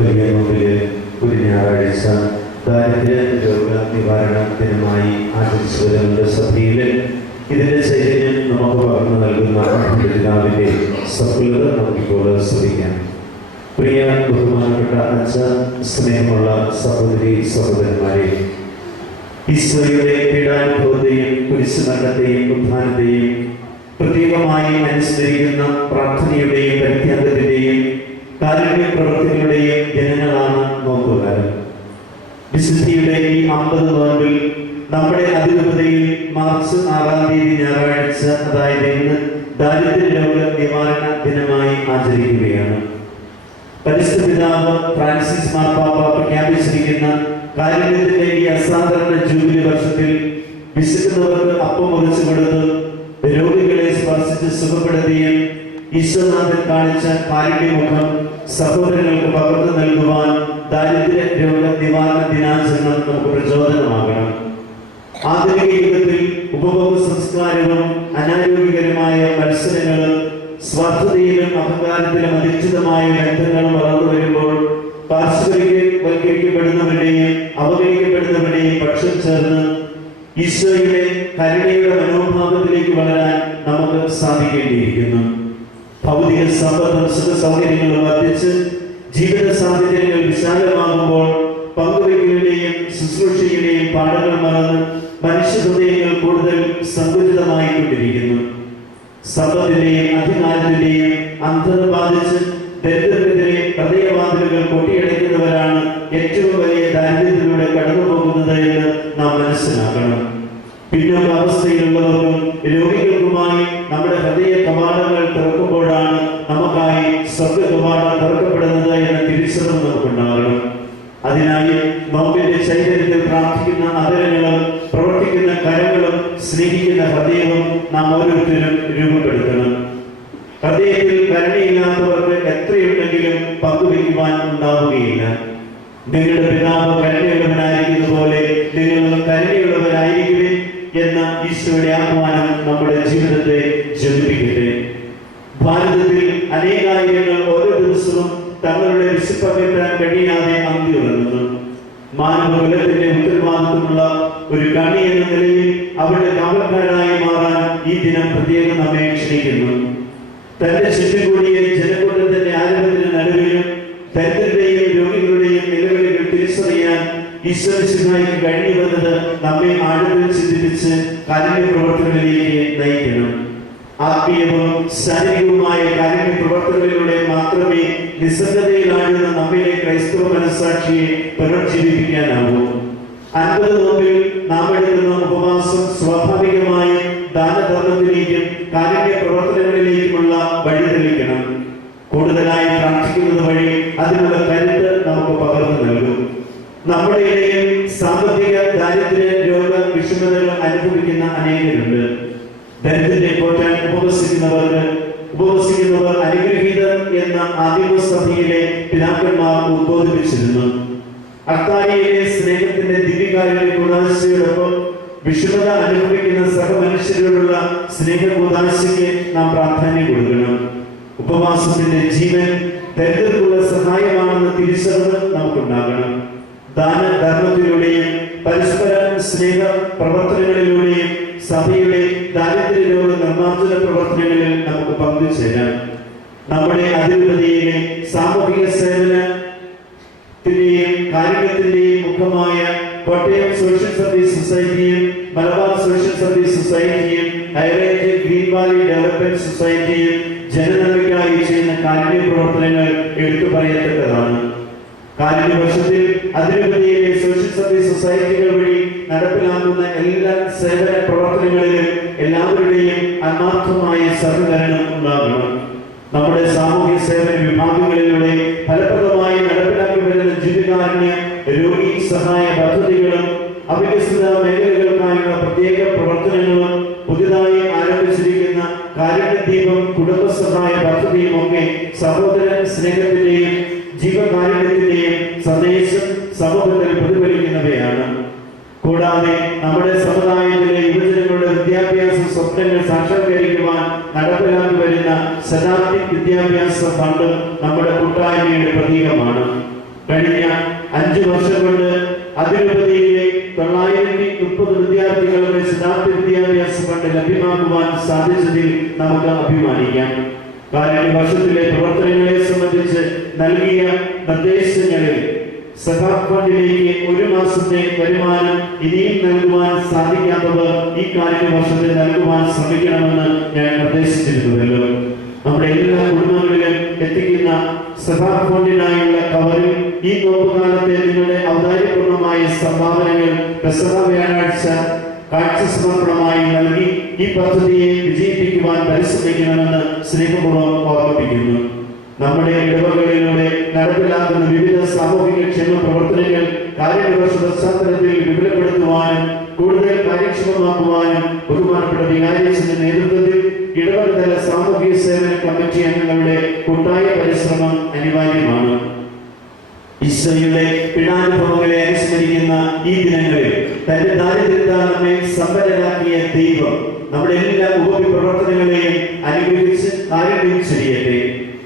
നോമ്പിൽ ഒരു ഞായറാഴ്ച ദാരിദ്ര്യ രോഗ നിവാരണ ദിനമായി ആചരിച്ചു വരുന്ന സഭയിൽ. ഇതിന്റെ ചൈതന്യം നമുക്ക് പകർന്നു നൽകുന്ന പിതാവിന്റെ സഫലത നമുക്കിപ്പോൾ ശ്രദ്ധിക്കാം. പ്രിയ ബഹുമാനപ്പെട്ട അച്ഛ സ്നേഹമുള്ള സഹോദരി സഹോദരന്മാരെ ഈശ്വരയുടെ പീഡാനുഭവത്തെയും കുരിശുമരണത്തെയും ഉത്ഥാനത്തെയും പ്രത്യേകമായി അനുസ്മരിക്കുന്ന പ്രാർത്ഥനയുടെയും പരിത്യാഗത്തിന്റെയും കാരുണ്യ പ്രവർത്തനങ്ങളുടെയും ജനങ്ങളാണ് നോക്കുകാരൻ വിശുദ്ധിയുടെ ഈ അമ്പത് നോമ്പിൽ നമ്മുടെ അതിരൂപതയിൽ മാർച്ച് ആറാം തീയതി ഞായറാഴ്ച അതായത് ഇന്ന് ദാരിദ്ര്യ രോഗ നിവാരണ ദിനമായി ആചരിക്കുകയാണ്. പരിസ്ഥിതി പിതാവ് ഫ്രാൻസിസ് മാർപ്പാപ്പ പ്രഖ്യാപിച്ചിരിക്കുന്ന കാരുണ്യത്തിന്റെ ഈ അസാധാരണ ജൂബിലി വർഷത്തിൽ വിശക്കുന്നവർക്ക് അപ്പം മുറിച്ചു കൊടുത്ത് രോഗികളെ സ്പർശിച്ച് സുഖപ്പെടുത്തിയും ഈശ്വരനാഥൻ കാണിച്ച കാരുണ്യമുഖം സഹോദരങ്ങൾക്ക് പകർന്നു നൽകുവാൻ ദാരിദ്ര്യ രോഗ നിവാരണ ദിനാചരണം നമുക്ക് പ്രചോദനമാകണം. ആധുനിക യുഗത്തിൽ ഉപഭോഗ സംസ്കാരവും അനാരോഗ്യകരമായ മത്സരങ്ങളും സ്വാർത്ഥതയിലും അഹങ്കാരത്തിലും അധിഷ്ഠിതമായ ബന്ധങ്ങളും വളർന്നു വരുമ്പോൾ പാർശ്വവൽക്കരിക്കപ്പെടുന്നവരുടെയും അവഗണിക്കപ്പെടുന്നവരുടെയും പക്ഷം ചേർന്ന് ഈശോയുടെ കരുണയുടെ മനോഭാവത്തിലേക്ക് വളരാൻ നമുക്ക് സാധിക്കേണ്ടിയിരിക്കുന്നു. ഭൗതിക സമ്പത്തും സുഖ സൗകര്യങ്ങളും വർദ്ധിച്ച് ജീവിത സാഹചര്യങ്ങൾ വിശാലമാകുമ്പോൾ പങ്കുവയ്ക്കുകയും ശുശ്രൂഷയുടെയും പാഠങ്ങൾ മറന്ന് മനുഷ്യ ഹൃദയങ്ങൾ കൂടുതൽ സങ്കുചിതമായിക്കൊണ്ടിരിക്കുന്നു സമ്പത്തിന്റെയും അധികാരത്തിന്റെയും അന്ധത ബാധിച്ച് ദരിദ്രത്തിന്റെ ഹൃദയവാതിലുകൾ കൊട്ടിയടയ്ക്കുന്നവരാണ് നിലയിൽ അവരുടെ കാവൽക്കാരായി മാറാൻ ഈ ദിനം പ്രത്യേകം നമ്മെ ക്ഷണിക്കുന്നു. തന്റെ ചുറ്റുകൂടിയ ജനക്കൂട്ടത്തിന്റെ ആരംഭത്തിന് നടുവിലും ദരിദ്രരുടെയും രോഗികളുടെയും നിലവിളികൾ തിരിച്ചറിയാൻ ഈശ്വരശിവായിക്ക് കഴിഞ്ഞു വന്നത് നമ്മെ ആഴത്തിൽ ചിന്തിപ്പിച്ച് കാരുണ്യ പ്രവർത്തനങ്ങളിലേക്ക് നയിക്കണം. ആത്മീയവും ശാരീരികവുമായ കാരുണ്യ പ്രവർത്തനങ്ങളിലൂടെ മാത്രമേ നിസ്സംഗതയിലാഴുന്ന നമ്മിലെ ക്രൈസ്തവ മനസ്സാക്ഷിയെ പുനർജീവിപ്പിക്കാനാവൂ. അൻപത് നോമ്പിൽ നാം എടുക്കുന്ന ഉപവാസം സ്വാഭാവികമായി ദാനധർമ്മത്തിലേക്കും കാരുണ്യ പ്രവർത്തനങ്ങളിലേക്കുമുള്ള വഴി തെളിക്കണം കൂടുതലായി പ്രാർത്ഥിക്കുന്നത് വഴി അതിനുള്ള കരുത്ത് നമുക്ക് പകർന്നു നൽകും. നമ്മുടെ ഇടയിൽ സാമ്പത്തിക ദാരിദ്ര്യ രോഗ വിഷമതകൾ അനുഭവിക്കുന്ന അനേകരുണ്ട്. ദരിദ്രരെ പോറ്റാൻ ഉപവസിക്കുന്നവർക്ക് ഉപവസിക്കുന്നവർ അനുഗ്രഹീതർ എന്ന ആദിമസഭയിലെ പിതാക്കന്മാർ ഉദ്ബോധിപ്പിച്ചിരുന്നു. അർത്താരിയിലെ സ്നേഹത്തിന്റെ ദിവ്യകാരുടെ കൂതാശയോടൊപ്പം വിഷമത അനുഭവിക്കുന്ന സഹമനുഷ്യരോടുള്ള സ്നേഹ കൂതാശയ്ക്ക് നാം പ്രാധാന്യം കൊടുക്കണം. ഉപവാസത്തിന്റെ ജീവൻ ദരിദ്രർക്കുള്ള സഹായമാണെന്ന തിരിച്ചറിവ് നമുക്കുണ്ടാകണം. ദാന ധർമ്മത്തിലൂടെയും പരസ്പര സ്നേഹ പ്രവർത്തനങ്ങളിലൂടെയും സഭയുടെ ദാരിദ്ര്യ രോഗ നിർമ്മാർജന പ്രവർത്തനങ്ങളിൽ നമുക്ക് പങ്കുചേരാം. നമ്മുടെ അതിരൂപതയിലെ സാമൂഹിക സേവനത്തിന്റെയും കാരുണ്യത്തിന്റെയും മുഖമായ കോട്ടയം സോഷ്യൽ സർവീസ് സൊസൈറ്റിയും Malabar social service സൊസൈറ്റിയും high range green valley development സൊസൈറ്റിയും ജനനന്മയ്ക്കായി ചെയ്യുന്ന കാരുണ്യ പ്രവർത്തനങ്ങൾ എടുത്തു പറയത്തക്കതാണ് കാരുണ്യ വർഷത്തിൽ അതിരൂപതയിലെ സോഷ്യൽ സർവീസ് സൊസൈറ്റികൾ വഴി നടപ്പിലാക്കുന്ന എല്ലാ സേവന പ്രവർത്തനങ്ങളിലും എല്ലാവരുടെയും ആത്മാർത്ഥമായ സഹകരണം ഉണ്ടാകണം. നമ്മുടെ സാമൂഹ്യ സേവന വിഭാഗങ്ങളിലൂടെ ഫലപ്രദമായി വരുന്ന ജീവിതകാരുണ്യ രോഗി സഹായ പദ്ധതികളും അവികസിത മേഖലകൾക്കായുള്ള പ്രത്യേക പ്രവർത്തനങ്ങളും പുതിയതായി ആരംഭിച്ചിരിക്കുന്ന കാരുണ്യ ദീപം കുടുംബ സഹായ പദ്ധതിയും ഒക്കെ സഹോദര സ്നേഹത്തിന്റെയും ജീവകാരുണ്യത്തിന്റെയും സന്ദേശം സമൂഹത്തിൽ പ്രതിഫലിക്കുന്നവയാണ്. കൂടാതെ നമ്മുടെ സമുദായത്തിലെ യുവജനങ്ങളുടെ വിദ്യാഭ്യാസ സ്വപ്നങ്ങൾ സാക്ഷാത്കരിക്കുവാൻ നടപ്പിലാക്കി വരുന്ന ശതാബ്ദി വിദ്യാഭ്യാസ ഫണ്ട് നമ്മുടെ കൂട്ടായ്മയുടെ പ്രതീകമാണ്. കഴിഞ്ഞ അഞ്ചു വർഷം കൊണ്ട് അതിരുപതിയിലെ തൊള്ളായിരത്തി മുപ്പത് വിദ്യാർത്ഥികളുടെ ശതാബ്ദി വിദ്യാഭ്യാസ ഫണ്ട് ലഭ്യമാക്കുവാൻ സാധിച്ചതിൽ നമുക്ക് അഭിമാനിക്കാം. കാരണം വർഷത്തിലെ പ്രവർത്തനങ്ങളെ സംബന്ധിച്ച് നൽകിയ നിർദ്ദേശങ്ങളിൽ സഭാ ഒരു മാസത്തെ വരുമാനം ഇനിയും നൽകുവാൻ സാധിക്കാത്തവർ ഈ കാര്യ വർഷത്തിൽ നൽകുവാൻ ശ്രമിക്കണമെന്ന് ഞാൻ നിർദ്ദേശിച്ചിരുന്നുവല്ലോ. നമ്മുടെ എല്ലാ കുടുംബങ്ങളിലും എത്തിക്കുന്ന സഭാ ഫണ്ടിനായുള്ള കവറിൽ ഈ നോമ്പുകാലത്തെ നിങ്ങളുടെ ഔദാര്യപൂർണമായ സംഭാവനകൾ പ്രസവ വ്യാഴാഴ്ച കാഴ്ച സമർപ്പണമായി നൽകി ഈ പദ്ധതിയെ വിജയിപ്പിക്കുവാൻ പരിശ്രമിക്കണമെന്ന് സ്നേഹപൂർവം ഓർമ്മിപ്പിക്കുന്നു. നമ്മുടെ ഇടവകളിലൂടെ നടപ്പിലാക്കുന്ന വിവിധ സാമൂഹിക ക്ഷേമ പ്രവർത്തനങ്ങൾ കാര്യനിർവഹണ പശ്ചാത്തലത്തിൽ വിപുലപ്പെടുത്തുവാനും കൂടുതൽ കാര്യക്ഷമമാക്കുവാനും ബഹുമാനപ്പെട്ട വികാരിച്ചിന്റെ നേതൃത്വത്തിൽ ഇടവകതല സാമൂഹിക സേവന കമ്മിറ്റി അംഗങ്ങളുടെ കൂട്ടായ പരിശ്രമം അനിവാര്യമാണ് ഈശോയുടെ പിണാനുഭവങ്ങളെ അനുസ്മരിക്കുന്ന ഈ ദിനങ്ങളിൽ തന്റെ ദാരിദ്ര്യത്താൽ നമ്മെ സമ്പന്നരാക്കിയ ദൈവം നമ്മുടെ എല്ലാ ഉപരി പ്രവർത്തനങ്ങളെയും അനുഗ്രഹിച്ച് കാര്യം ചെയ്യട്ടെ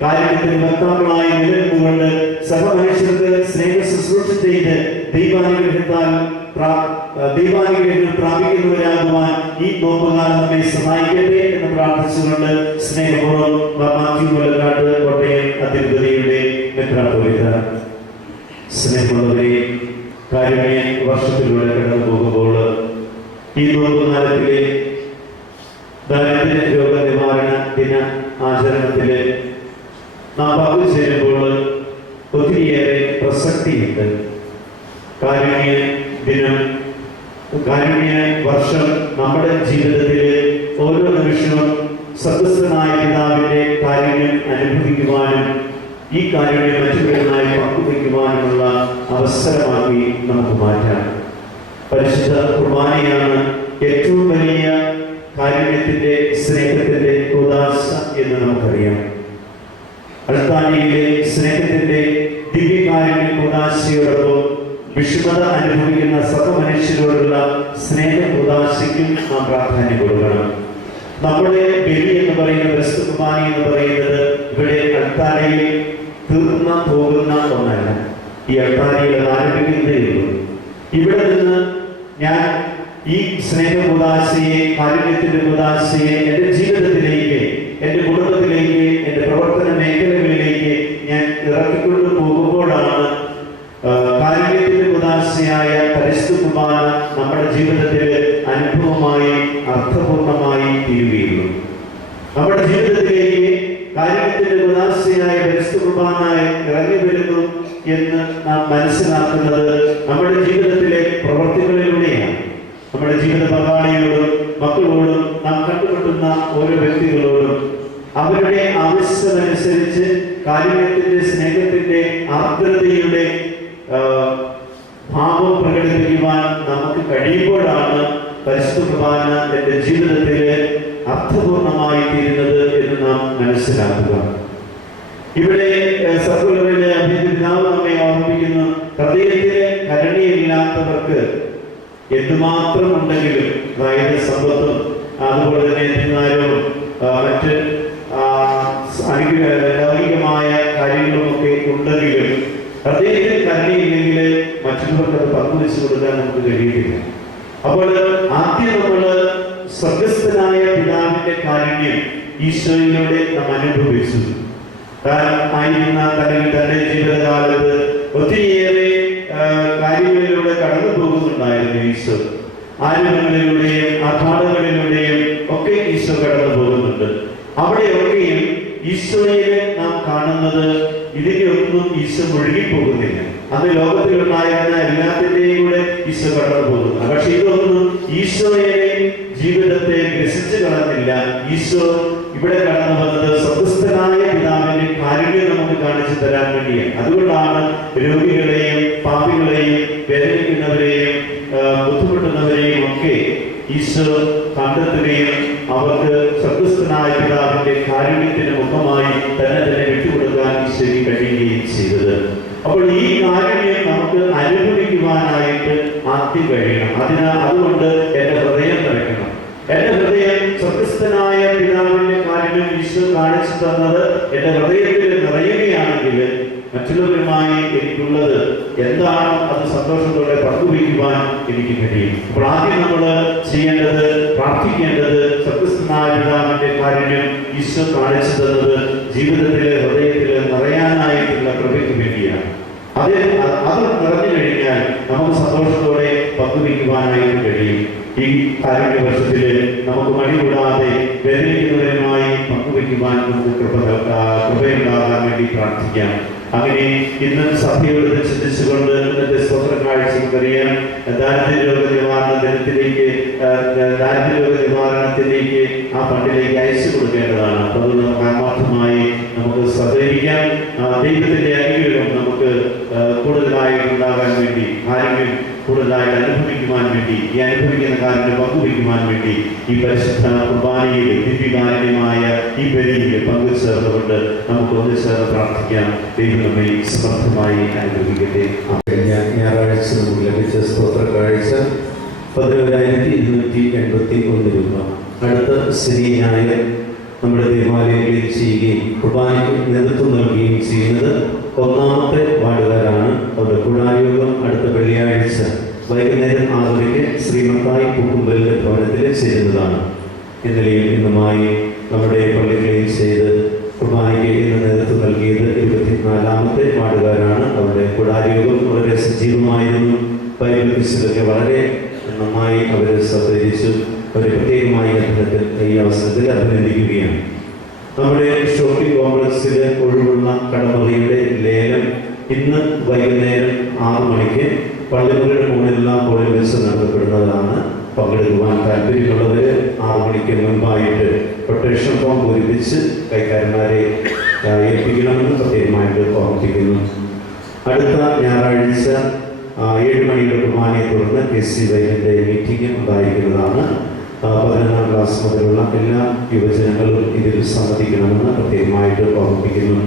കാര്യത്തിൽ ഭക്താക്കളായി നിലനിന്നുകൊണ്ട് സഹമനുഷ്യർക്ക് സ്നേഹ ശുശ്രൂഷ ചെയ്ത് ദൈവാനുഗ്രഹത്താൽ ദൈവാനുഗ്രഹങ്ങൾ പ്രാപിക്കുന്നവരാകുവാൻ ഈ നോമ്പുകാലം നമ്മെ സഹായിക്കട്ടെ എന്ന് പ്രാർത്ഥിച്ചുകൊണ്ട് സ്നേഹപൂർവം മാത്യു മുലക്കാട്ട് കോട്ടയം അതിരുപതിയുടെ സ്നേഹമുള്ളവരെ കാര്യമേ വർഷത്തിലൂടെ കടന്നു പോകുമ്പോൾ ഈ നോക്കുന്നാലത്തിലെ ദാരിദ്ര്യ രോഗ നിവാരണ ദിന ആചരണത്തിൽ നാം പങ്കു ചേരുമ്പോൾ ഒത്തിരിയേറെ പ്രസക്തിയുണ്ട്. കാരുണ്യ ദിനം കാരുണ്യ വർഷം നമ്മുടെ ജീവിതത്തിൽ ഓരോ നിമിഷവും സദസ്സനായ പിതാവിന്റെ കാരുണ്യം അനുഭവിക്കുവാനും ഈ കാര്യങ്ങളെ മറ്റുള്ളവരുമായി പങ്കുവയ്ക്കുവാനുമുള്ള അവസരമാക്കി നമുക്ക് മാറ്റാം. പരിശുദ്ധ കുർബാനയാണ് ഏറ്റവും വലിയ കാരുണ്യത്തിന്റെ സ്നേഹത്തിന്റെ ഉദാസ എന്ന് നമുക്കറിയാം. അൾത്താനിയിലെ സ്നേഹത്തിന്റെ ദിവ്യകാരുണ്യ ഉദാശയോടൊപ്പം വിഷമത അനുഭവിക്കുന്ന സഹമനുഷ്യരോടുള്ള സ്നേഹ ഉദാശയ്ക്കും നാം പ്രാധാന്യം കൊടുക്കണം. നമ്മുടെ ബലി എന്ന് പറയുന്ന ക്രിസ്തു കുർബാന എന്ന് പറയുന്നത് ഇവിടെ അൾത്താരയിൽ തീർന്ന പോകുന്ന ഒന്നല്ല. ഈ അൾത്താരയിൽ അത് ഇവിടെ നിന്ന് ഞാൻ ഈ സ്നേഹ ഉദാശയെ കാരുണ്യത്തിന്റെ ഉദാശയെ എന്റെ ജീവിതത്തിലേക്ക് എന്റെ കുടുംബത്തിലേക്ക് എന്റെ പ്രവർത്തന മേഖലകളിലേക്ക് ഞാൻ ഇറക്കിക്കൊണ്ട് പോകുമ്പോഴാണ് കാരുണ്യത്തിന്റെ ഉദാശയായ പരിശുദ്ധ കുമാര നമ്മുടെ ജീവിതത്തിൽ അനുഭവമായി അർത്ഥപൂർണമായി തീരുകയുള്ളൂ നമ്മുടെ ജീവിതത്തിലേക്ക് കാരുണ്യത്തിന്റെ ഉദാശയായ പരിശുദ്ധ കുർബാന ഇറങ്ങി വരുന്നു എന്ന് നാം മനസ്സിലാക്കുന്നത് നമ്മുടെ ജീവിതത്തിലെ പ്രവർത്തികളിലൂടെയാണ്. നമ്മുടെ ജീവിത പങ്കാളികളോടും മക്കളോടും നാം കണ്ടുപെട്ടുന്ന ഓരോ വ്യക്തികളോടും അവരുടെ ആവശ്യമനുസരിച്ച് കാരുണ്യത്തിന്റെ സ്നേഹത്തിന്റെ ആർദ്രതയുടെ ഭാവം പ്രകടിപ്പിക്കുവാൻ നമുക്ക് കഴിയുമ്പോഴാണ് പരിശുദ്ധ എന്റെ ജീവിതത്തിൽ അർത്ഥപൂർണമായി തീരുന്നത് എന്ന് നാം മനസ്സിലാക്കുക. ഇവിടെ സർക്കുലറിലെ അഭിപിതാവ് നമ്മെ ഓർമ്മിപ്പിക്കുന്നു ഹൃദയത്തിലെ കരണിയില്ലാത്തവർക്ക് എന്തുമാത്രം ഉണ്ടെങ്കിലും അതായത് സമ്പത്തും അതുപോലെ തന്നെ എന്തിരുന്നാലും മറ്റ് ലൗകികമായ കാര്യങ്ങളുമൊക്കെ ഉണ്ടെങ്കിലും ഹൃദയത്തിൽ കരണിയില്ലെങ്കിൽ മറ്റുള്ളവർക്ക് അത് പങ്കുവെച്ചു കൊടുക്കാൻ നമുക്ക് കഴിയില്ല അപ്പോൾ ആദ്യം നമ്മൾ സ്വർഗസ്ഥനായ പിതാവിന്റെ കാരുണ്യം ഈശോയിലൂടെ നാം അനുഭവിച്ചു. താൻ ആയിരുന്ന തന്റെ ജീവിതകാലത്ത് ഒത്തിരിയേറെ കാര്യങ്ങളിലൂടെ കടന്നു പോകുന്നുണ്ടായിരുന്നു ഈശോ. ആനുകൂല്യങ്ങളിലൂടെയും ആഘാതങ്ങളിലൂടെയും ഒക്കെ ഈശോ കടന്നു പോകുന്നുണ്ട് അവിടെയൊക്കെയും ഈശോയെ നാം കാണുന്നത് ഇതിനൊന്നും ഈശോ മുഴുകിപ്പോകുന്നില്ല. അന്ന് ലോകത്തിലുണ്ടായിരുന്ന എല്ലാത്തിന്റെയും കൂടെ ഈശോ കടന്നു പോകുന്നു പക്ഷെ ഇതൊന്നും ഈശോയെ ജീവിതത്തെ ഗ്രസിച്ചു കളഞ്ഞില്ല. ഈശോ ഈശോ കണ്ടെത്തുകയും മറ്റുള്ളവരുമായി എനിക്കുള്ളത് എന്താണോ അത് സന്തോഷത്തോടെ പങ്കുവയ്ക്കുവാൻ എനിക്ക് കഴിയും. അപ്പോൾ ആദ്യം നമ്മൾ ചെയ്യേണ്ടത് പ്രാർത്ഥിക്കേണ്ടത് സത്യസ്ഥനായ പിതാവിന്റെ കാരുണ്യം ഈശോ കാണിച്ചു തന്നത് ജീവിതത്തിലെ ഹൃദയത്തിലെ നിറയാനായിട്ടുള്ള കൃപയ്ക്ക് വേണ്ടിയാണ്. അത് അത് നിറഞ്ഞു കഴിഞ്ഞാൽ നമുക്ക് സന്തോഷത്തോടെ പങ്കുവയ്ക്കുവാനായിട്ട് കഴിയും. ഈ കാരുണ്യ വർഷത്തിൽ നമുക്ക് മടികൂടാതെ വേദനിക്കുന്നവരുമായി പങ്കുവയ്ക്കുവാൻ നമുക്ക് കൃപ കൃപയുണ്ടാകാൻ വേണ്ടി പ്രാർത്ഥിക്കാം. അങ്ങനെ ഇന്ന് സഭയോട് ചിന്തിച്ചുകൊണ്ട് ഇന്നത്തെ സ്വന്തം കാഴ്ച നമുക്കറിയാം. ദാരിദ്ര്യ നിവാരണ ദിനത്തിലേക്ക് ദാരിദ്ര്യ നിവാരണത്തിലേക്ക് ആ ഫണ്ടിലേക്ക് അയച്ചു കൊടുക്കേണ്ടതാണ്. അപ്പോൾ നമുക്ക് ആത്മാർത്ഥമായി നമുക്ക് സഹകരിക്കാം. ദൈവത്തിന്റെ കൂടുതലായിട്ട് അനുഭവിക്കുവാൻ വേണ്ടി ഈ അനുഭവിക്കുന്ന കാര്യങ്ങൾ പങ്കുവയ്ക്കുവാൻ വേണ്ടി ഈ പരിശുദ്ധ കുർബാനയിൽ ദിവ്യകാരുണ്യമായ ഈ ബലിയിൽ പങ്കുചേർന്നുകൊണ്ട് നമുക്ക് ഒന്ന് ചേർന്ന് പ്രാർത്ഥിക്കാം. ദൈവം നമ്മെ സമർത്ഥമായി അനുഭവിക്കട്ടെ കഴിഞ്ഞ ഞായറാഴ്ച നമുക്ക് ലഭിച്ച സ്തോത്ര കാഴ്ച പതിനൊരായിരത്തി ഇരുന്നൂറ്റി എൺപത്തി ഒന്ന് രൂപ. അടുത്ത ശനി ഞായർ നമ്മുടെ ദേവാലയങ്ങളിൽ ചെയ്യുകയും കുർബാനയ്ക്ക് നേതൃത്വം നൽകുകയും ചെയ്യുന്നത് ഒന്നാമത്തെ ശ്രീമത്തായി പൂക്കുമ്പലിന്റെ ഭവനത്തിൽ ചേരുന്നതാണ് ഇന്നലെയും ഇന്നുമായി നമ്മുടെ പള്ളികളിൽ ചെയ്ത് കുർബാനയ്ക്ക് ഇന്ന് നേതൃത്വം നൽകിയത് ഇരുപത്തിനാലാമത്തെ പാടുകാരാണ് അവരുടെ കുടാരയോഗം വളരെ സജീവമായിരുന്നു. ബൈബിൾ വളരെ നന്നായി അവരെ സഹകരിച്ചു. അവരെ പ്രത്യേകമായി അദ്ദേഹത്തിൽ ഈ അവസരത്തിൽ അഭിനന്ദിക്കുകയാണ്. നമ്മുടെ ഷോപ്പിംഗ് കോംപ്ലക്സിൽ ഒഴിവുള്ള കടമറിയുടെ ലേലം ഇന്ന് വൈകുന്നേരം ആറു മണിക്ക് മുന്നിലെല്ലാം പോലെ വെച്ച് നടത്തപ്പെടുന്നതാണ് പങ്കെടുക്കുവാൻ താല്പര്യമുള്ളത്. ആറു മണിക്ക് മുൻപായിട്ട് പ്രൊട്ടക്ഷൻ ഫോം പൂരിപ്പിച്ച് കൈക്കാരന്മാരെ ഏൽപ്പിക്കണമെന്ന് പ്രത്യേകമായിട്ട് ഓർമ്മിപ്പിക്കുന്നു അടുത്ത ഞായറാഴ്ച ഏഴ് മണിയുടെ കുർബാനയെ തുടർന്ന് കെ സി വൈദ്യന്റെ മീറ്റിംഗ് ഉണ്ടായിരിക്കുന്നതാണ്. പതിനൊന്നാം ക്ലാസ് മുതലുള്ള എല്ലാ യുവജനങ്ങളും ഇതിൽ സംബന്ധിക്കണമെന്ന് പ്രത്യേകമായിട്ട് ഓർമ്മിപ്പിക്കുന്നു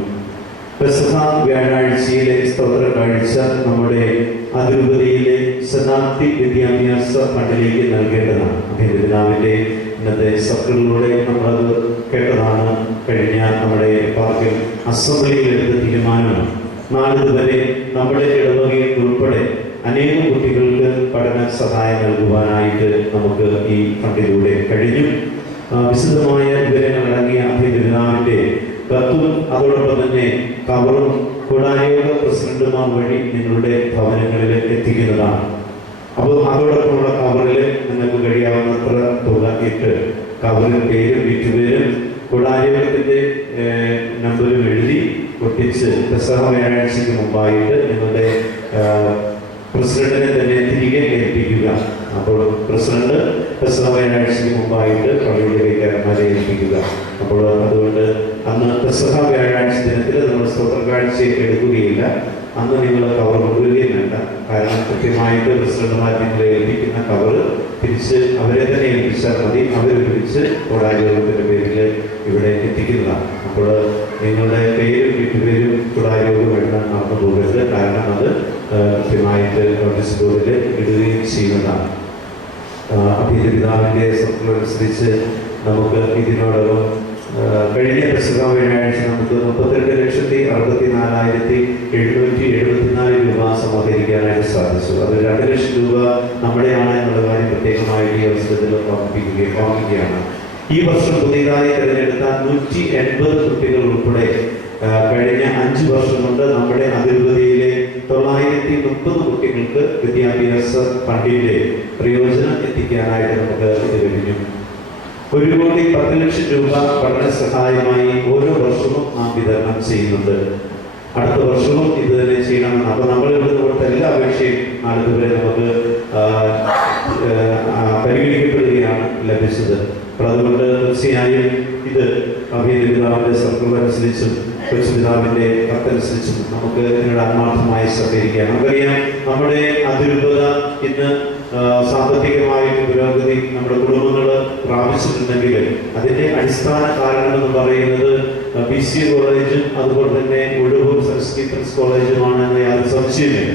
വ്യാഴാഴ്ചയിലെ സ്തോത്ര കാഴ്ച നമ്മുടെ അതിരൂപതയിലെ ശതാബ്ദി വിദ്യാഭ്യാസ ഫണ്ടിലേക്ക് നൽകേണ്ടതാണ്. അഭിനന്ദനാവിന്റെ ഇന്നത്തെ സർക്കിളിലൂടെ നമ്മളത് കേട്ടതാണ്. കഴിഞ്ഞ നമ്മുടെ പാർക്കിൽ അസംബ്ലിയിൽ എടുത്ത തീരുമാനമാണ്. നാളിതുവരെ നമ്മുടെ ഇടവകയിൽ ഉൾപ്പെടെ അനേകം കുട്ടികൾക്ക് പഠന സഹായം നൽകുവാനായിട്ട് നമുക്ക് ഈ ഫണ്ടിലൂടെ കഴിഞ്ഞു. വിശദമായ വിവരങ്ങൾ അടങ്ങിയ അഭിനന്ദനാവിന്റെ കത്തും അതോടൊപ്പം തന്നെ കവറും കുടായോഗ പ്രസിഡന്റുമാർ വഴി നിങ്ങളുടെ ഭവനങ്ങളിൽ എത്തിക്കുന്നതാണ്. അപ്പോൾ അതോടൊപ്പമുള്ള കവറിൽ നിങ്ങൾക്ക് കഴിയാവുന്നത്ര തുക ഇട്ട് കവറിൽ പേരും വീട്ടുപേരും കുടായോഗത്തിന്റെ നമ്പറും എഴുതി ഒട്ടിച്ച് പ്രസവ വ്യാഴാഴ്ചയ്ക്ക് മുമ്പായിട്ട് നിങ്ങളുടെ പ്രസിഡന്റിനെ തന്നെ തിരികെ ഏൽപ്പിക്കുക. അപ്പോൾ പ്രസിഡന്റ് പെസഹ വ്യാഴാഴ്ചയ്ക്ക് മുമ്പായിട്ട് പള്ളിയിലേക്ക് കൈക്കാരന്മാരെ ഏൽപ്പിക്കുക അപ്പോൾ അതുകൊണ്ട് അന്ന് പെസഹ വ്യാഴാഴ്ച ദിനത്തിൽ നമ്മൾ സ്തോത്ര കാഴ്ച എടുക്കുകയില്ല. അന്ന് നിങ്ങൾ കവർ കൊടുക്കുകയും വേണ്ട. കാരണം കൃത്യമായിട്ട് പ്രസിഡന്റുമാർ നിങ്ങളെ ഏൽപ്പിക്കുന്ന കവർ തിരിച്ച് അവരെ തന്നെ ഏൽപ്പിച്ചാൽ മതി. അവരൊരുമിച്ച് കൊടാരോഗത്തിന്റെ പേരിൽ ഇവിടെ എത്തിക്കുന്നതാണ്. അപ്പോൾ നിങ്ങളുടെ പേരും വീട്ടുപേരും കൊടാരോഗം എഴുതാൻ മറന്നു പോകരുത്. കാരണം അത് കൃത്യമായിട്ട് നോട്ടീസ് ബോർഡിൽ ഇടുകയും ചെയ്യുന്നതാണ്. അഭിപിതാവിന്റെ സ്വപ്നമനുസരിച്ച് നമുക്ക് ഇതിനോടകം കഴിഞ്ഞ പ്രസംഗ വ്യാഴാഴ്ച നമുക്ക് മുപ്പത്തിരണ്ട് ലക്ഷത്തി അറുപത്തി നാലായിരത്തി എഴുന്നൂറ്റി എഴുപത്തിനാല് രൂപ സമാഹരിക്കാനായിട്ട് സാധിച്ചു. അത് രണ്ട് ലക്ഷം രൂപ നമ്മുടെയാണ് എന്നുള്ള കാര്യം പ്രത്യേകമായി ഈ അവസരത്തിൽ ഓർമ്മിപ്പിക്കുകയും ഓർമ്മിക്കുകയാണ്. ഈ വർഷം പുതിയതായി തിരഞ്ഞെടുത്ത നൂറ്റി എൺപത് കുട്ടികൾ ഉൾപ്പെടെ കഴിഞ്ഞ അഞ്ച് വർഷം കൊണ്ട് നമ്മുടെ അതിർവതിയിലെ തൊള്ളായിരത്തി മുപ്പത് കുട്ടികൾക്ക് വിദ്യാഭ്യാസ ഫണ്ടിന്റെ പ്രയോജനം എത്തിക്കാനായിട്ട് നമുക്ക് ഇത് കഴിഞ്ഞു ഒരു കോടി പത്ത് ലക്ഷം രൂപ പഠന സഹായമായി ഓരോ വർഷവും നാം വിതരണം ചെയ്യുന്നുണ്ട്. അടുത്ത വർഷവും ഇത് തന്നെ ചെയ്യണമെന്ന് അപ്പൊ നമ്മൾ ഇവിടുന്ന് കൊടുത്ത എല്ലാ അപേക്ഷയും നാളിതുവരെ നമുക്ക് പരിഗണിക്കപ്പെടുകയാണ് ലഭിച്ചത്. അപ്പോൾ അതുകൊണ്ട് തീർച്ചയായും ഇത് അഭിനന്ദിതാവിന്റെ സർക്കിൾ അനുസരിച്ചും കൊച്ചുപിതാവിന്റെ കത്തനുസരിച്ച് നമുക്ക് നിങ്ങളുടെ ആത്മാർത്ഥമായി സഹകരിക്കാം. നമുക്കറിയാം നമ്മുടെ അതിരൂപത ഇന്ന് സാമ്പത്തികമായ പുരോഗതി നമ്മുടെ കുടുംബങ്ങൾ പ്രാപിച്ചിട്ടുണ്ടെങ്കിൽ അതിന്റെ അടിസ്ഥാന കാരണം എന്ന് പറയുന്നത് ബി സി കോളേജും അതുപോലെ തന്നെ ഒഴുവൂർ സെന്റ് കോളേജുമാണ് എന്ന് യാതൊരു സംശയമില്ല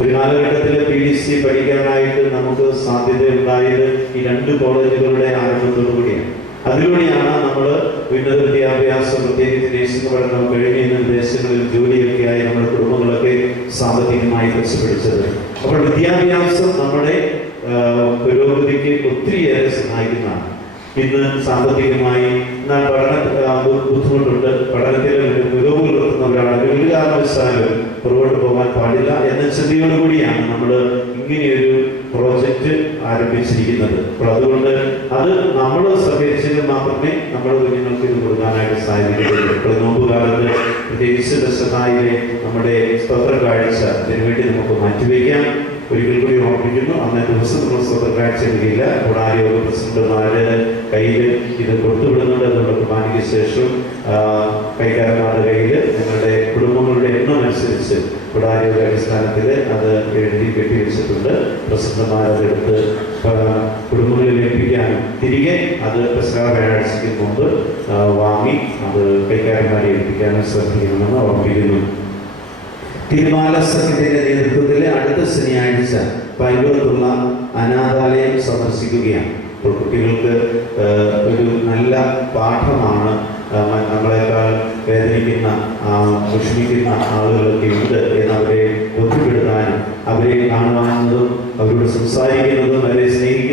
ഒരു കാലഘട്ടത്തിൽ പി ഡി സി പഠിക്കാനായിട്ട് നമുക്ക് സാധ്യത ഉണ്ടായത് ഈ രണ്ട് കോളേജുകളുടെ ആരംഭത്തോടു കൂടിയാണ്. അതിലൂടെയാണ് നമ്മൾ ഉന്നത വിദ്യാഭ്യാസം പ്രത്യേകിച്ച് ദേശീയ പഠനം കഴിഞ്ഞ വിദേശങ്ങളിൽ ജോലിയൊക്കെയായി നമ്മുടെ കുടുംബങ്ങളൊക്കെ സാമ്പത്തികമായി മെച്ചപ്പെടുത്തത് അപ്പോൾ വിദ്യാഭ്യാസം നമ്മുടെ പുരോഗതിക്ക് ഒത്തിരിയേറെ സഹായിക്കുന്നതാണ്. ഇന്ന് സാമ്പത്തികമായി എന്നാൽ പഠന ബുദ്ധിമുട്ടുണ്ട്. പഠനത്തിൽ പുരോഗതി പുലർത്തുന്നവരാണ്. ഒരു കാരണവശാലും പുറകോട്ട് പോകാൻ പാടില്ല എന്ന ചിന്തയോടുകൂടിയാണ് നമ്മൾ ഇങ്ങനെയൊരു പ്രോജക്റ്റ് ആരംഭിച്ചിരിക്കുന്നത്. അപ്പോൾ അതുകൊണ്ട് അത് നമ്മൾ മാത്രമേ നമ്മുടെ കുഞ്ഞുങ്ങൾക്ക് ഇത് കൊടുക്കാനായിട്ട് സാധിക്കുന്നത് ഇപ്പോൾ നോമ്പുകാലത്ത് പ്രത്യേകിച്ച് ദശതായിലെ നമ്മുടെ സ്വത്ര കാഴ്ച ഇതിനുവേണ്ടി നമുക്ക് മാറ്റിവെക്കാം. ഒരിക്കൽ കൂടി ഓർമ്മിക്കുന്നു അന്നേ ദിവസം നമ്മൾ സ്വന്തം കാഴ്ച എടുക്കില്ല. കൂടാതെ യോഗ പ്രസിഡന്റുമാര് കയ്യിൽ ഇത് കൊടുത്തുവിടുന്നുണ്ട് എന്നുള്ള കുർബാനയ്ക്ക് ശേഷം ആ, കൈകാരന്മാരുടെ കയ്യിൽ നിങ്ങളുടെ കുടുംബങ്ങളുടെ എണ്ണം അനുസരിച്ച് കൂടാതെ അടിസ്ഥാനത്തിൽ അത് എഴുതി കെട്ടിവെച്ചിട്ടുണ്ട് പ്രസിദ്ധമായ അതെടുത്ത് ആ, കുടുംബങ്ങളിൽ ലഭിക്കാൻ തിരികെ അത് പെസഹ വ്യാഴാഴ്ചയ്ക്ക് മുമ്പ് വാങ്ങി അത് കൈക്കാരന്മാരെ ഏൽപ്പിക്കാനും ശ്രദ്ധിക്കണമെന്ന് ഓർമ്മിപ്പിക്കുന്നു തിരുമാല സംഘത്തിന്റെ നേതൃത്വത്തിൽ അടുത്ത ശനിയാഴ്ച പൈലൂർത്തുള്ള അനാഥാലയം സന്ദർശിക്കുകയാണ്. അപ്പോൾ കുട്ടികൾക്ക് ഒരു നല്ല പാഠമാണ് നമ്മളെക്കാൾ വേദനിക്കുന്ന വിഷമിക്കുന്ന ആളുകളൊക്കെ ഉണ്ട് എന്ന് അവരെ ബോധ്യപ്പെടുത്താനും അവരെ കാണുവാനും അവരോട് സംസാരിക്കുന്നതും അവരെ സ്നേഹിക്കുന്നതുമൊക്കെ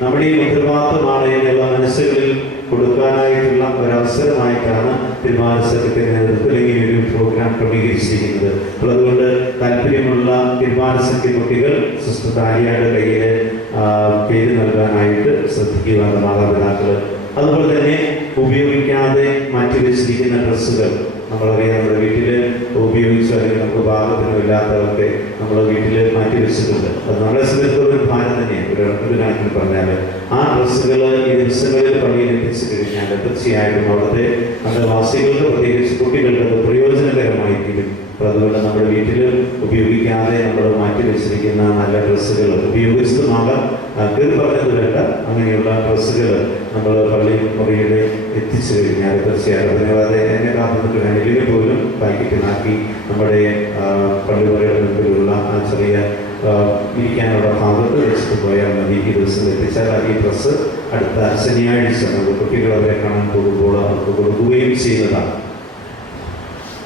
നമ്മുടെ ഈ ഉത്തരവാദിത്തമാണ് എന്നുള്ള മനസ്സുകളിൽ കൊടുക്കാനായിട്ടുള്ള ഒരവസരമായിട്ടാണ് തിരുമാനസത്തിന്റെ സംഘത്തിന്റെ നേതൃത്വത്തിൽ ഇങ്ങനെ ഒരു പ്രോഗ്രാം ക്രമീകരിച്ചിരിക്കുന്നത്. അപ്പോൾ അതുകൊണ്ട് താല്പര്യമുള്ള തിരുമാന കുട്ടികൾ സിസ്റ്റർ താരിയുടെ കയ്യിൽ പേര് നൽകാനായിട്ട് ശ്രദ്ധിക്കുക മാതാപിതാക്കൾ അതുപോലെ തന്നെ ഉപയോഗിക്കാതെ മാറ്റി മാറ്റിവെച്ചിരിക്കുന്ന ഡ്രസ്സുകൾ. നമ്മളറിയാം നമ്മുടെ വീട്ടിൽ ഉപയോഗിച്ചു അല്ലെങ്കിൽ നമുക്ക് പാകത്തിനും ഇല്ലാത്തതൊക്കെ നമ്മൾ വീട്ടിൽ മാറ്റി വെച്ചിട്ടുണ്ട് അത് നമ്മളെ സംബന്ധിച്ചിടത്തോളം ഭാരം തന്നെയാണ്. ഒരു കണക്കിന് പറഞ്ഞാൽ ആ ഡ്രസ്സുകൾ ഈ ദിവസങ്ങളിൽ എത്തിച്ചു കഴിഞ്ഞാൽ തീർച്ചയായിട്ടും അവിടുത്തെ നമ്മുടെ വാസികൾക്ക് പ്രത്യേകിച്ച് കുട്ടികൾക്ക് അത് പ്രയോജനകരമായി തീരും അപ്പോൾ നമ്മുടെ വീട്ടിൽ ഉപയോഗിക്കാതെ നമ്മൾ മാറ്റി വെച്ചിരിക്കുന്ന നല്ല ഡ്രസ്സുകൾ ഉപയോഗിച്ചതുമാകാം കീറി പറഞ്ഞത് വേണ്ട അങ്ങനെയുള്ള ഡ്രസ്സുകൾ നമ്മൾ പള്ളി മുറിയിൽ എത്തിച്ചു കഴിഞ്ഞാൽ തീർച്ചയായിട്ടും അതിനെ എന്നെ കാത്തുനിട്ട് വേണമെങ്കിൽ പോലും പാക്കറ്റിനാക്കി നമ്മുടെ പള്ളി പള്ളിമുറിയുടെ മുമ്പിലുള്ള ചെറിയ ഇരിക്കാനുള്ള ഭാഗത്ത് വെച്ചിട്ട് പോയാൽ മതി. ഈ ദിവസം എത്തിച്ചാൽ ഈ ഡ്രസ്സ് അടുത്ത ശനിയാഴ്ച നമുക്ക് കുട്ടികൾ അവരെ കാണാൻ പോകുമ്പോൾ അവർക്ക് കൊടുക്കുകയും ചെയ്യുന്നതാണ്.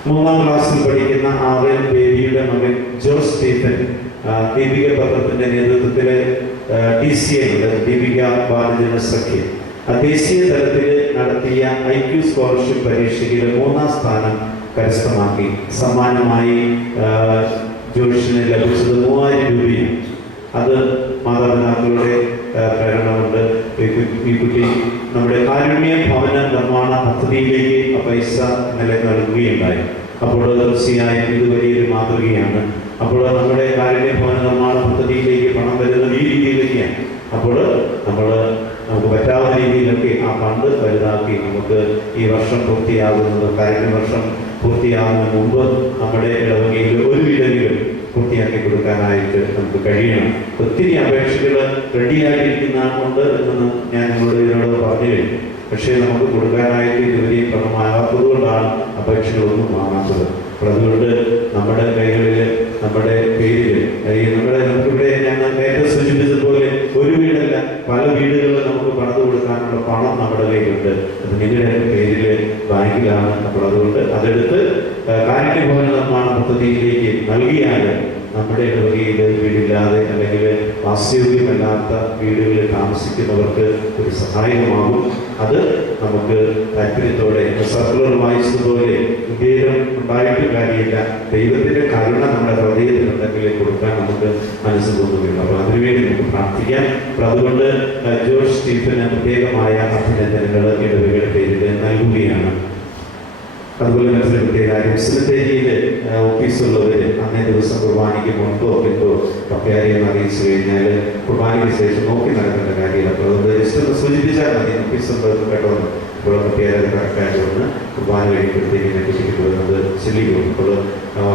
മൂന്നാം ക്ലാസ്സിൽ പഠിക്കുന്ന ആവൽ ബേബിയുടെ മകൻ ജോസ് സ്റ്റീഫൻ ദീപിക പത്രത്തിന്റെ നേതൃത്വത്തിലെ ടി സി ഉണ്ട് ദീപിക ബാലജന സഖ്യം. ദേശീയ തലത്തിൽ നടത്തിയ ഐ ക്യു സ്കോളർഷിപ്പ് പരീക്ഷയിൽ മൂന്നാം സ്ഥാനം കരസ്ഥമാക്കി. സമ്മാനമായി ജോഷിന് ലഭിച്ചത് മൂവായിരം രൂപയും അത് മാതാപിതാക്കളുടെ പ്രേരണ കൊണ്ട് ഈ കുട്ടി നമ്മുടെ കാരുണ്യ ഭവന നിർമ്മാണ പദ്ധതിയിലേക്ക് ആ പൈസ ഇന്നലെ നൽകുകയുണ്ടായി. അപ്പോൾ തീർച്ചയായും ഇത് വലിയൊരു മാതൃകയാണ്. അപ്പോൾ നമ്മുടെ കാരുണ്യ ഭവന നിർമ്മാണ പദ്ധതിയിലേക്ക് പണം വരുന്നത് ഈ രീതിയിലേക്കാണ് അപ്പോൾ നമ്മൾ നമുക്ക് പറ്റാവുന്ന രീതിയിലൊക്കെ ആ ഫണ്ട് വലുതാക്കി നമുക്ക് ഈ വർഷം പൂർത്തിയാകുന്നത് കാരുണ്യ വർഷം പൂർത്തിയാകുന്നതിന് മുമ്പ് നമ്മുടെ ഇടവകയിൽ ഒരു വീടെങ്കിലും പൂർത്തിയാക്കി കൊടുക്കാനായിട്ട് നമുക്ക് കഴിയണം. ഒത്തിരി അപേക്ഷകൾ റെഡിയായിട്ടിരിക്കുന്ന ഉണ്ട് എന്ന് ഞാൻ നിങ്ങളോട് ഇതിനോട് പറഞ്ഞു പക്ഷേ നമുക്ക് കൊടുക്കാനായിട്ട് ഇതുവരെ ക്രമമാകാത്തത് കൊണ്ടാണ് അപേക്ഷകളൊന്നും വാങ്ങാത്തത്. അപ്പോൾ അതുകൊണ്ട് നമ്മുടെ കൈകളിൽ നമ്മുടെ പേരിൽ അല്ലെങ്കിൽ നമ്മുടെ നമുക്കിവിടെ ഞാൻ നേരത്തെ സൂചിപ്പിച്ചതുപോലെ ഒരു വീടല്ല പല വീടുകളിൽ നമുക്ക് പണിത് കൊടുക്കാനുള്ള പണം നമ്മുടെ കയ്യിലുണ്ട്. അത് നിങ്ങളുടെ പേരിൽ ബാങ്കിലാണ്. അപ്പോൾ അതുകൊണ്ട് അതെടുത്ത് കാര്യഭവന നിർമ്മാണ പദ്ധതിയിലേക്ക് നൽകിയാൽ നമ്മുടെ ഇടവകയിൽ വീടില്ലാതെ അല്ലെങ്കിൽ വാസ്യോഗ്യമല്ലാത്ത വീടുകളിൽ താമസിക്കുന്നവർക്ക് ഒരു സഹായകമാകും. അത് നമുക്ക് താല്പര്യത്തോടെ സർക്കുലർ വായിച്ചതുപോലെ ഉദ്ദേശം ഉണ്ടായിട്ട് കാര്യമില്ല. ദൈവത്തിന്റെ കരുണ നമ്മുടെ ഹൃദയത്തിലുണ്ടെങ്കിൽ കൊടുക്കാൻ നമുക്ക് മനസ്സ് തോന്നുകയുള്ളൂ. അപ്പോൾ അതിനുവേണ്ടി നമുക്ക് പ്രാർത്ഥിക്കാം. അപ്പോൾ അതുകൊണ്ട് ജോർജ് സ്റ്റീഫന് പ്രത്യേകമായ അഭിനന്ദനങ്ങൾ ഇടവകയുടെ പേരിൽ നൽകുകയാണ്. അതുപോലെ പ്രത്യേക കാര്യം സെമിത്തേരിയിൽ ഓഫീസുള്ളവർ അന്നേ ദിവസം കുർബാനയ്ക്ക് മുൻപോ പിൻപോ പപ്പയാരെയും അറിയിച്ചു കഴിഞ്ഞാൽ കുർബാനയ്ക്ക് ശേഷം നോക്കി നടക്കേണ്ട കാര്യമില്ല. അപ്പോൾ അതുകൊണ്ട് ജസ്റ്റ് ഒന്ന് സൂചിപ്പിച്ചാൽ മതി. ഓഫീസ് കേട്ടോ ഇപ്പോൾ പപ്പയാരെ കറക്റ്റായിട്ട് വന്ന് കുർബാന കഴിയുമ്പോഴത്തേക്ക് കുട്ടിക്ക് കൊടുക്കുന്നത് ചെല്ലിക്കും അപ്പോൾ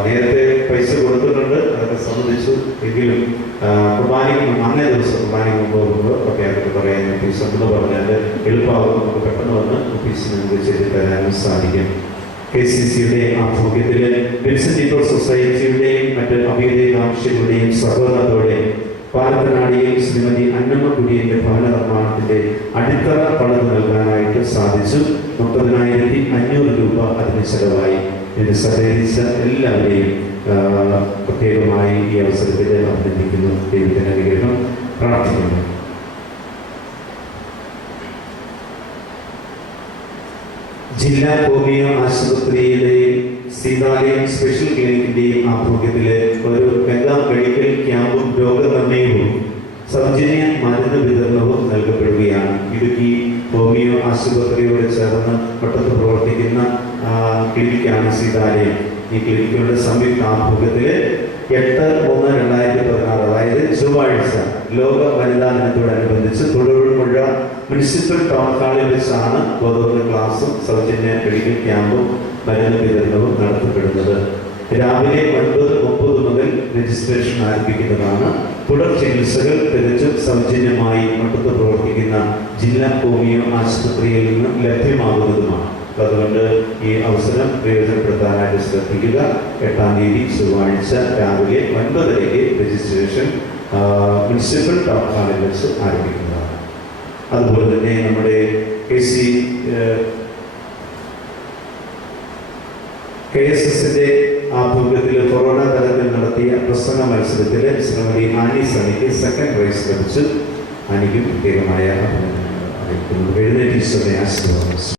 നേരത്തെ പൈസ കൊടുത്തിട്ടുണ്ട്. അതൊക്കെ സംബന്ധിച്ചു എങ്കിലും കുർബാനയ്ക്ക് മുമ്പ് അന്നേ ദിവസം കുർബാനയ്ക്ക് മുമ്പ് പോകുമ്പോൾ പപ്പയാർക്ക് പറയാൻ ഓഫീസ് എന്ന് പറഞ്ഞാൽ എളുപ്പമാകും. നമുക്ക് പെട്ടെന്ന് വന്ന് ഓഫീസിൽ നമുക്ക് ചെയ്ത് തരാനും സാധിക്കും. കെ സി സിയുടെ ആഭിമുഖ്യത്തിൽ വിൻസെന്റ് പീപ്പിൾ സൊസൈറ്റിയുടെയും മറ്റ് അഭ്യുദയകാംക്ഷികളുടെയും സഹകരണത്തോടെ പാലത്തനാടിയിൽ ശ്രീമതി അന്നമ്മ കുടിയന്റെ ഭവന നിർമ്മാണത്തിന്റെ അടിത്തറ പണിത് നൽകാനായിട്ട് സാധിച്ചു. മുപ്പതിനായിരത്തി അഞ്ഞൂറ് രൂപ അതിന് ചെലവായി. ഇത് സഹകരിച്ച എല്ലാവരെയും പ്രത്യേകമായി ഈ അവസരത്തിൽ അഭിനന്ദിക്കുന്നു. ദൈവത്തിന് അനുഗ്രഹം പ്രാർത്ഥിക്കുന്നു. ജില്ലാ ഹോമിയോ ആശുപത്രിയിലെയും സീതാലയം സ്പെഷ്യൽ ക്ലിനിക്കിന്റെയും ആഭിമുഖ്യത്തിലെ ഒരു മെഗാ മെഡിക്കൽ ക്യാമ്പും രോഗനിർണയവും സൗജന്യ മരുന്ന് വിതരണവും നൽകപ്പെടുകയാണ്. ഇടുക്കി ഹോമിയോ ആശുപത്രിയോട് ചേർന്ന് ഒട്ടത്ത് പ്രവർത്തിക്കുന്ന ക്ലിനിക്കാണ് സീതാലയം ഈ ക്ലിനിക്കുകളുടെ സംയുക്ത ആഭിമുഖ്യത്തിൽ എട്ട് മൂന്ന് രണ്ടായിരത്തി പതിനാറ് അതായത് ചൊവ്വാഴ്ച ലോക വനിതാ ദിനത്തോടനുബന്ധിച്ച് തൊടുപുഴ മുനിസിപ്പൽ ടൗൺ ഹാളിൽ വെച്ചാണ് ബോധവൽക്കരണ ക്ലാസും സൗജന്യ മെഡിക്കൽ ക്യാമ്പും മരുന്ന് വിതരണവും നടത്തപ്പെടുന്നത്. രാവിലെ ഒൻപത് മുപ്പത് മുതൽ രജിസ്ട്രേഷൻ ആരംഭിക്കുന്നതാണ്. തുടർ ചികിത്സകൾ തികച്ചും സൗജന്യമായി മട്ടത്ത് പ്രവർത്തിക്കുന്ന ജില്ലാ ഹോമിയോ ആശുപത്രിയിൽ നിന്ന് ലഭ്യമാകുന്നതുമാണ്. അതുകൊണ്ട് ഈ അവസരം പ്രയോജനപ്പെടുത്താനായിട്ട് ശ്രദ്ധിക്കുക. എട്ടാം തീയതി ചൊവ്വാഴ്ച രാവിലെ ഒൻപതരയ്ക്ക് രജിസ്ട്രേഷൻ മുനിസിപ്പൽ ടൗൺ ഹാളിൽ വെച്ച് ആരംഭിക്കുന്നതാണ് അതുപോലെ തന്നെ നമ്മുടെ കെ സി കെ എസ് എസിന്റെ ആഭിമുഖ്യത്തിൽ കൊറോണ തലത്തിൽ നടത്തിയ പ്രസംഗ മത്സരത്തിൽ ശ്രീമതി ആനി സണിക്ക് സെക്കൻഡ് പ്രൈസ് ലഭിച്ചു. ആനിക്ക് പ്രത്യേകമായ അഭിനന്ദനങ്ങൾ അറിയിക്കുന്നു. എഴുന്നേറ്റ് ആശീർവാദം